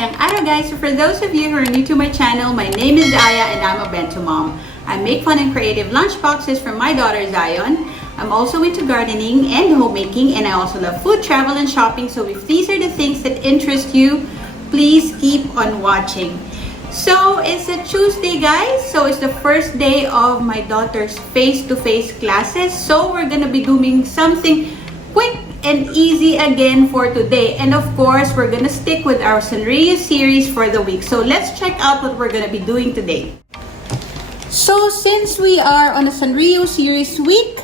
maligayang araw guys! So for those of you who are new to my channel, my name is Aya and I'm a Bento mom. I make fun and creative lunchboxes for my daughter Zion. I'm also into gardening and homemaking, and I also love food, travel, and shopping. So if these are the things that interest you, please keep on watching. So it's a Tuesday guys, so it's the first day of my daughter's face-to-face classes. So we're gonna be doing something quick and easy again for today, and of course we're gonna stick with our Sanrio series for the week. So let's check out what we're gonna be doing today. So since we are on a Sanrio series week,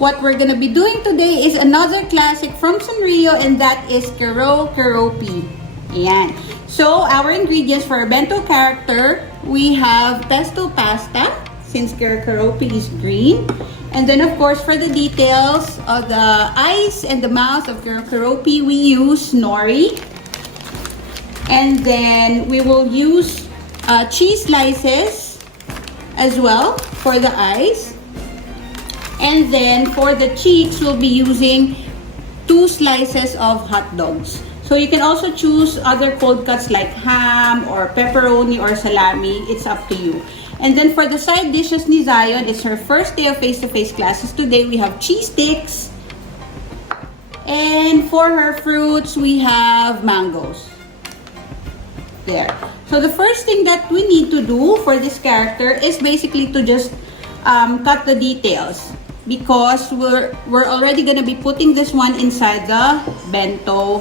what we're gonna be doing today is another classic from Sanrio, and that is Keroppi. Ayan. So our ingredients for our bento character, we have pesto pasta, since Keroppi is green. And then of course for the details of the eyes and the mouth of Keroppi, we use nori. And then we will use cheese slices as well for the eyes. And then for the cheeks, we'll be using 2 slices of hot dogs. So you can also choose other cold cuts like ham or pepperoni or salami. It's up to you. And then for the side dishes ni Zion, it's her first day of face-to-face classes. Today we have cheese sticks. And for her fruits, we have mangoes. There. So the first thing that we need to do for this character is basically to just cut the details, because we're already gonna be putting this one inside the bento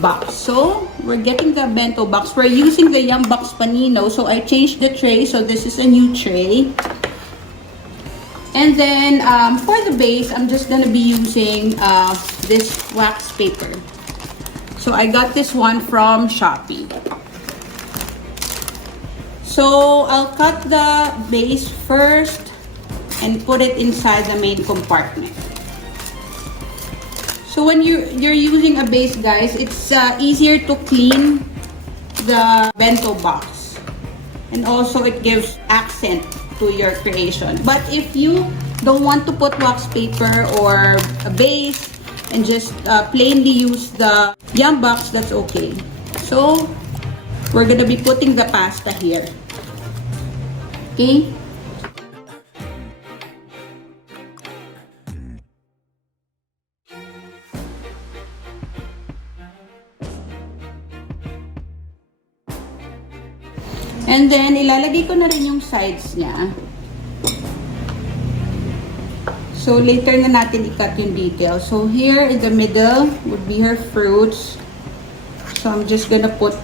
box. So we're getting the bento box. We're using the Yum Box Panino, so I changed the tray, so this is a new tray. And then for the base, I'm just gonna be using this wax paper. So I got this one from Shopee. So I'll cut the base first and put it inside the main compartment. So when you're using a base guys, it's easier to clean the bento box, and also it gives accent to your creation. But if you don't want to put wax paper or a base and just plainly use the Yum Box, that's okay. So we're gonna be putting the pasta here. Okay. And then, ilalagay ko na rin yung sides niya. So, later na natin i-cut yung details. So, here in the middle would be her fruits. So, I'm just gonna put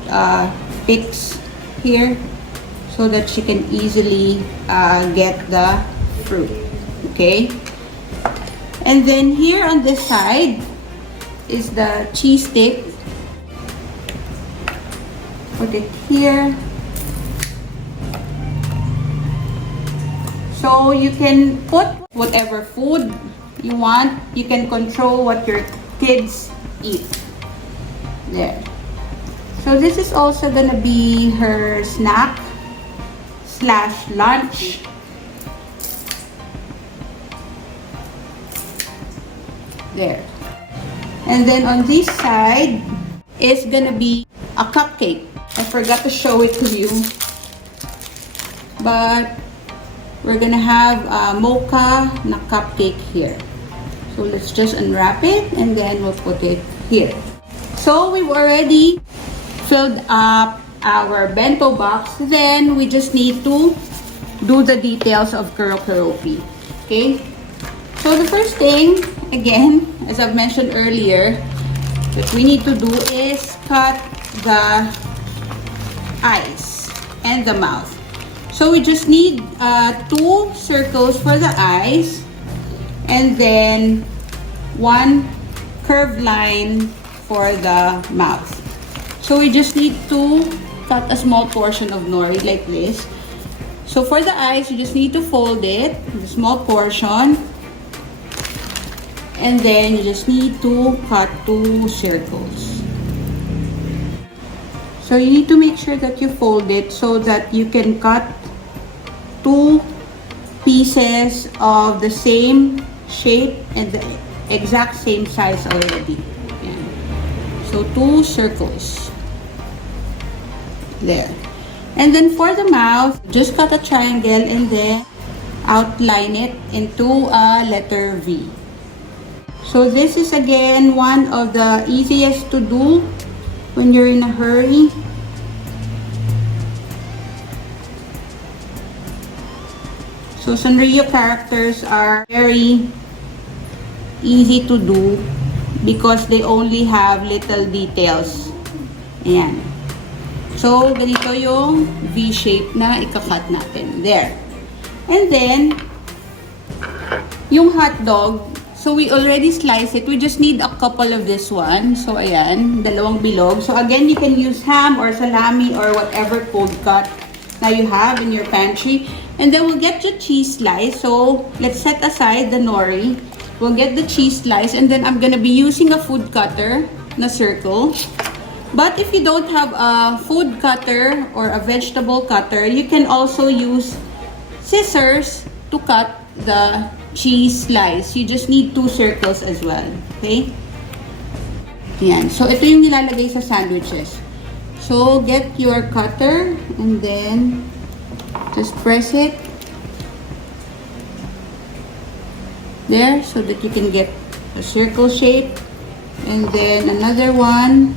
picks here so that she can easily get the fruit. Okay? And then, here on this side is the cheese stick. Put it here. So you can put whatever food you want. You can control what your kids eat. There. So this is also gonna be her snack / lunch. There. And then on this side is gonna be a cupcake. I forgot to show it to you, but we're gonna have a mocha na cupcake here. So let's just unwrap it and then we'll put it here. So we've already filled up our bento box. Then we just need to do the details of Keroppi. Okay? So the first thing, again, as I've mentioned earlier, what we need to do is cut the eyes and the mouth. So we just need 2 circles for the eyes, and then 1 curved line for the mouth. So we just need to cut a small portion of nori like this. So for the eyes, you just need to fold it, the small portion, and then you just need to cut 2 circles. So you need to make sure that you fold it so that you can cut 2 pieces of the same shape and the exact same size already. Ayan. So 2 circles. There. And then for the mouth, just cut a triangle and then outline it into a letter V. So this is again one of the easiest to do when you're in a hurry. So Sanrio characters are very easy to do because they only have little details. Ayan. So ganito yung V-shape na ikakat natin. There. And then, yung hotdog, so we already sliced it. We just need a couple of this one. So, ayan, dalawang bilog. So, again, you can use ham or salami or whatever cold cut na you have in your pantry. And then, we'll get the cheese slice. So, let's set aside the nori. We'll get the cheese slice. And then, I'm gonna be using a food cutter na circle. But if you don't have a food cutter or a vegetable cutter, you can also use scissors to cut the cheese slice. You just need 2 circles as well. Okay? Yan. So, ito yung nilalagay sa sandwiches. So, get your cutter and then just press it there so that you can get a circle shape. And then another one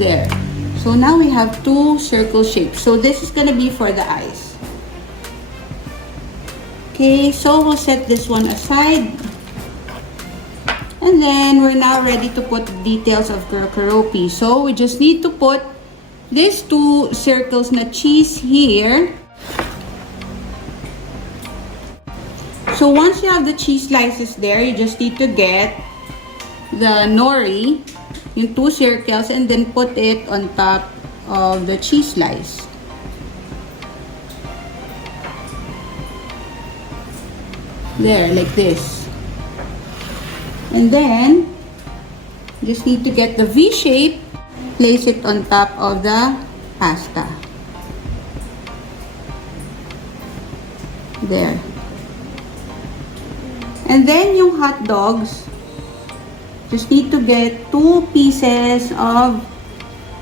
there. So, now we have 2 circle shapes. So, this is gonna be for the eyes. Okay, so we'll set this one aside. And then we're now ready to put details of Keroppi. So we just need to put these 2 circles na cheese here. So once you have the cheese slices there, you just need to get the nori, yung 2 circles, and then put it on top of the cheese slice. There, like this. And then, just need to get the V shape, place it on top of the pasta. There. And then, yung hot dogs, just need to get 2 pieces of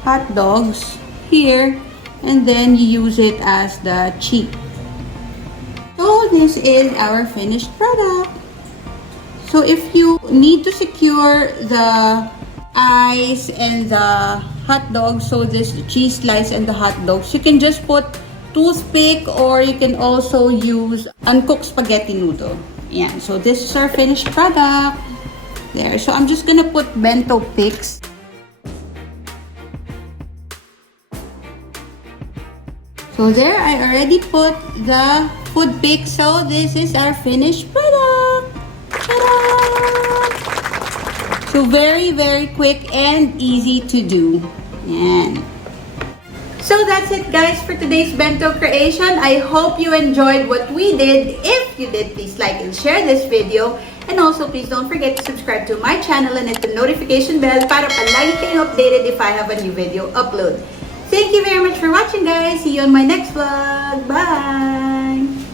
hot dogs here, and then you use it as the cheek. So, this is our finished product. So, if you need to secure the eyes and the hot dogs, so this cheese slice and the hot dogs, you can just put toothpick or you can also use uncooked spaghetti noodle. Yeah, so this is our finished product. There. So, I'm just gonna put bento picks. So, there, I already put the food pick. So, this is our finished product. Ta-da! So, very, very quick and easy to do. Yan. So, that's it guys for today's bento creation. I hope you enjoyed what we did. If you did, please like and share this video. And also, please don't forget to subscribe to my channel and hit the notification bell para palagi kayong updated if I have a new video upload. Thank you very much for watching guys. See you on my next vlog. Bye!